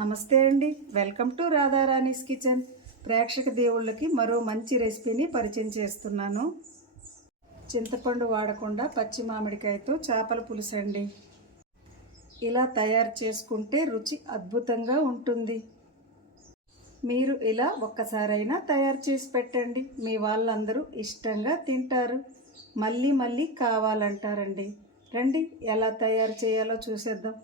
నమస్తే అండి, welcome to రాధారాణీస్ kitchen. ప్రేక్షక దేవుళ్ళకి మరో మంచి రెసిపీని పరిచయం చేస్తున్నాను. చింతపండు వాడకుండా పచ్చి మామిడికాయతో చేపల పులుసు అండి. ఇలా తయారు చేసుకుంటే రుచి అద్భుతంగా ఉంటుంది. మీరు ఇలా ఒక్కసారైనా తయారు చేసి పెట్టండి, మీ వాళ్ళందరూ ఇష్టంగా తింటారు, మళ్ళీ మళ్ళీ కావాలంటారండి. రండి, ఎలా తయారు చేయాలో చూసేద్దాం.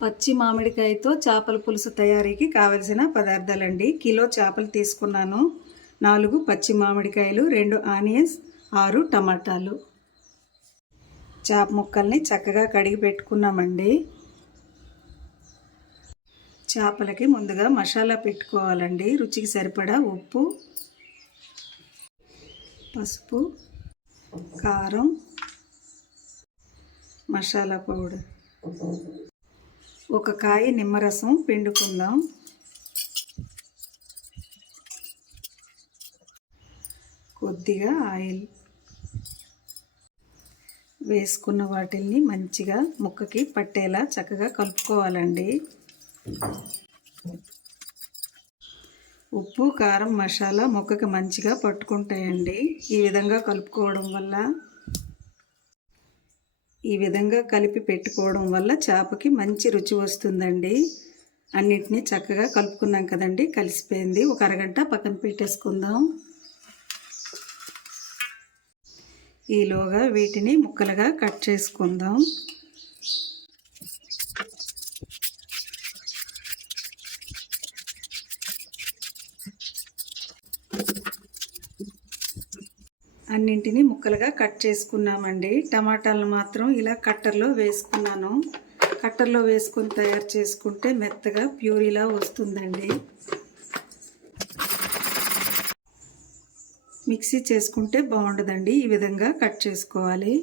పచ్చి మామిడికాయతో చేపల పులుసు తయారీకి కావలసిన పదార్థాలండి. కిలో చేపలు తీసుకున్నాను, 4 పచ్చి మామిడికాయలు, 2 ఆనియన్స్, 6 టమాటాలు. చేప ముక్కల్ని చక్కగా కడిగి పెట్టుకున్నామండి. చేపలకి ముందుగా మసాలా పెట్టుకోవాలండి. రుచికి సరిపడా ఉప్పు, పసుపు, కారం, మసాలా పౌడర్, ఒక కాయ నిమ్మరసం పిండుకుందాం. కొద్దిగా ఆయిల్ వేసుకున్న వాటిల్ని మంచిగా ముక్కకి పట్టేలా చక్కగా కలుపుకోవాలండి. ఉప్పు, కారం, మసాలా ముక్కకి మంచిగా పట్టుకుంటాయండి. ఈ విధంగా కలుపుకోవడం వల్ల, ఈ విధంగా కలిపి పెట్టుకోవడం వల్ల చేపకి మంచి రుచి వస్తుందండి. అన్నిటినీ చక్కగా కలుపుకున్నాం కదండి, కలిసిపోయింది. ఒక అరగంట పక్కన పెట్టేసుకుందాం. ఈలోగా వీటిని ముక్కలుగా కట్ చేసుకుందాం. అన్నింటినీ ముక్కలుగా కట్ చేసుకున్నామండి. టమాటాలు మాత్రం ఇలా కట్టర్లో వేసుకున్నాను. కట్టర్లో వేసుకొని తయారు చేసుకుంటే మెత్తగా ప్యూరీలా వస్తుందండి. మిక్సీ చేసుకుంటే బాగుండదండి. ఈ విధంగా కట్ చేసుకోవాలి.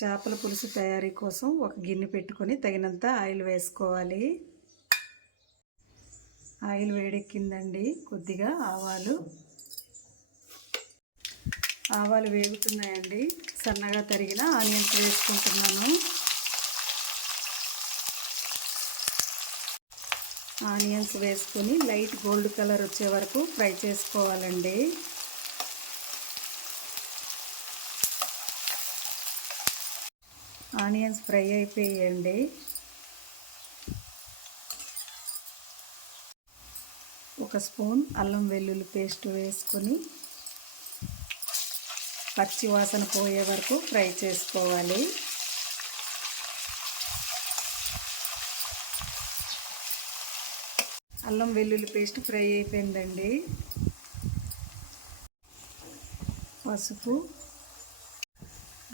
చేపల పులుసు తయారీ కోసం ఒక గిన్నె పెట్టుకొని తగినంత ఆయిల్ వేసుకోవాలి. ఆయిల్ వేడెక్కిందండి. కొద్దిగా ఆవాలు వేగుతున్నాయండి. సన్నగా తరిగిన ఆనియన్స్ వేసుకుంటున్నాను. ఆనియన్స్ వేసుకొని లైట్ గోల్డ్ కలర్ వచ్చే వరకు ఫ్రై చేసుకోవాలండి. ఆనియన్స్ ఫ్రై అయిపోయాయండి. ఒక స్పూన్ అల్లం వెల్లుల్లి పేస్ట్ వేసుకొని పచ్చి వాసన పోయే వరకు ఫ్రై చేసుకోవాలి. అల్లం వెల్లుల్లి పేస్ట్ ఫ్రై అయిపోయిందండి. పసుపు,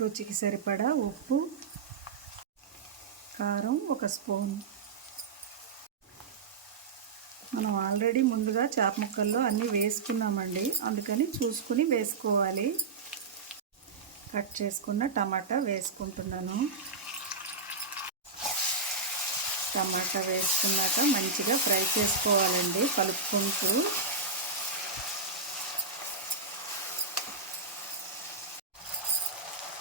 రుచికి సరిపడా ఉప్పు, కారం 1 స్పూన్. మనం ఆల్రెడీ ముందుగా చేప ముక్కల్లో అన్నీ వేసుకున్నామండి, అందుకని చూసుకుని వేసుకోవాలి. కట్ చేసుకున్న టమాటా వేసుకుంటున్నాను. టమాటా వేసుకున్నాక మంచిగా ఫ్రై చేసుకోవాలండి, కలుపుకుంటూ.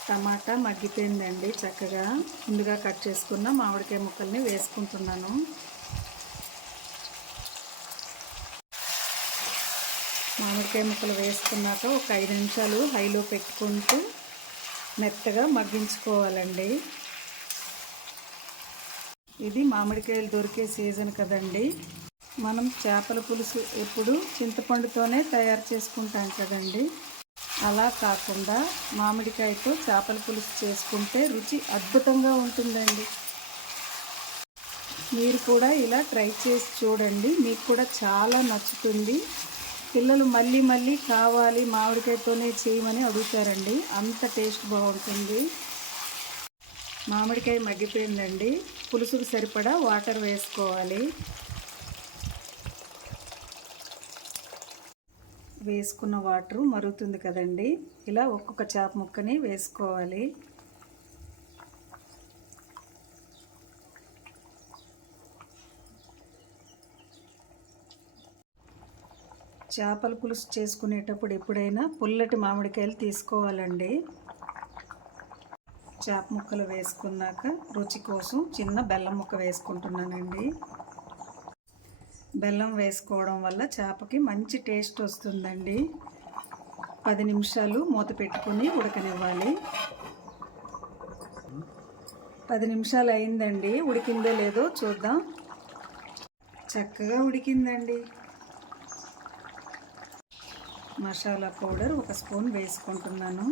టమాటా మగ్గిపోయిందండి చక్కగా. ముందుగా కట్ చేసుకున్న మామిడికాయ ముక్కల్ని వేసుకుంటున్నాను. మామిడికాయ ముక్కలు వేసుకున్నాక ఒక 5 నిమిషాలు హైలో పెట్టుకుంటూ మెత్తగా మగ్గించుకోవాలండి. ఇది మామిడికాయలు దొరికే సీజన్ కదండి. మనం చేపల పులుసు ఎప్పుడు చింతపండుతోనే తయారు చేసుకుంటాం కదండి. అలా కాకుండా మామిడికాయతో చేపల పులుసు చేసుకుంటే రుచి అద్భుతంగా ఉంటుందండి. మీరు కూడా ఇలా ట్రై చేసి చూడండి, మీకు కూడా చాలా నచ్చుతుంది. పిల్లలు మళ్ళీ మళ్ళీ కావాలి, మామిడికాయతోనే చేయమని అడుగుతారండి, అంత టేస్ట్ బాగుంటుంది. మామిడికాయ మగ్గిపోయిందండి. పులుసుకు సరిపడా వాటర్ వేసుకోవాలి. వేసుకున్న వాటర్ మరుగుతుంది కదండి, ఇలా ఒక్కొక్క చేప ముక్కని వేసుకోవాలి. చేపల పులుసు చేసుకునేటప్పుడు ఎప్పుడైనా పుల్లటి మామిడికాయలు తీసుకోవాలండి. చేప ముక్కలు వేసుకున్నాక రుచి కోసం చిన్న బెల్లం ముక్క వేసుకుంటున్నానండి. బెల్లం వేసుకోవడం వల్ల చేపకి మంచి టేస్ట్ వస్తుందండి. 10 నిమిషాలు మూత పెట్టుకుని ఉడకనివ్వాలి. 10 నిమిషాలు అయిందండి. ఉడికిందో లేదో చూద్దాం. చక్కగా ఉడికిందండి. మసాలా పౌడర్ 1 స్పూన్ వేసుకుంటున్నాను.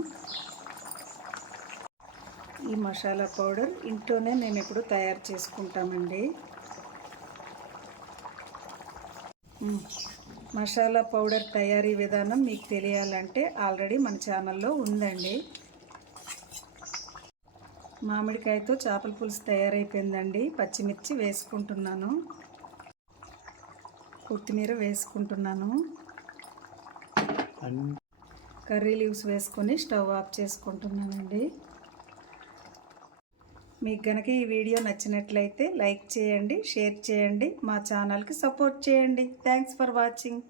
ఈ మసాలా పౌడర్ ఇంట్లోనే మేము ఎప్పుడు తయారు చేసుకుంటామండి. మసాలా పౌడర్ తయారీ విధానం మీకు తెలియాలంటే ఆల్రెడీ మన ఛానల్లో ఉందండి. మామిడికాయతో చేపల పులుసు తయారైపోయిందండి. పచ్చిమిర్చి వేసుకుంటున్నాను, కొత్తిమీర వేసుకుంటున్నాను, కర్రీ లీవ్స్ వేసుకొని స్టవ్ ఆఫ్ చేసుకుంటున్నానండి. మీకు గనక ఈ వీడియో నచ్చినట్లయితే లైక్ చేయండి, షేర్ చేయండి, మా ఛానల్కి సపోర్ట్ చేయండి. Thanks for watching.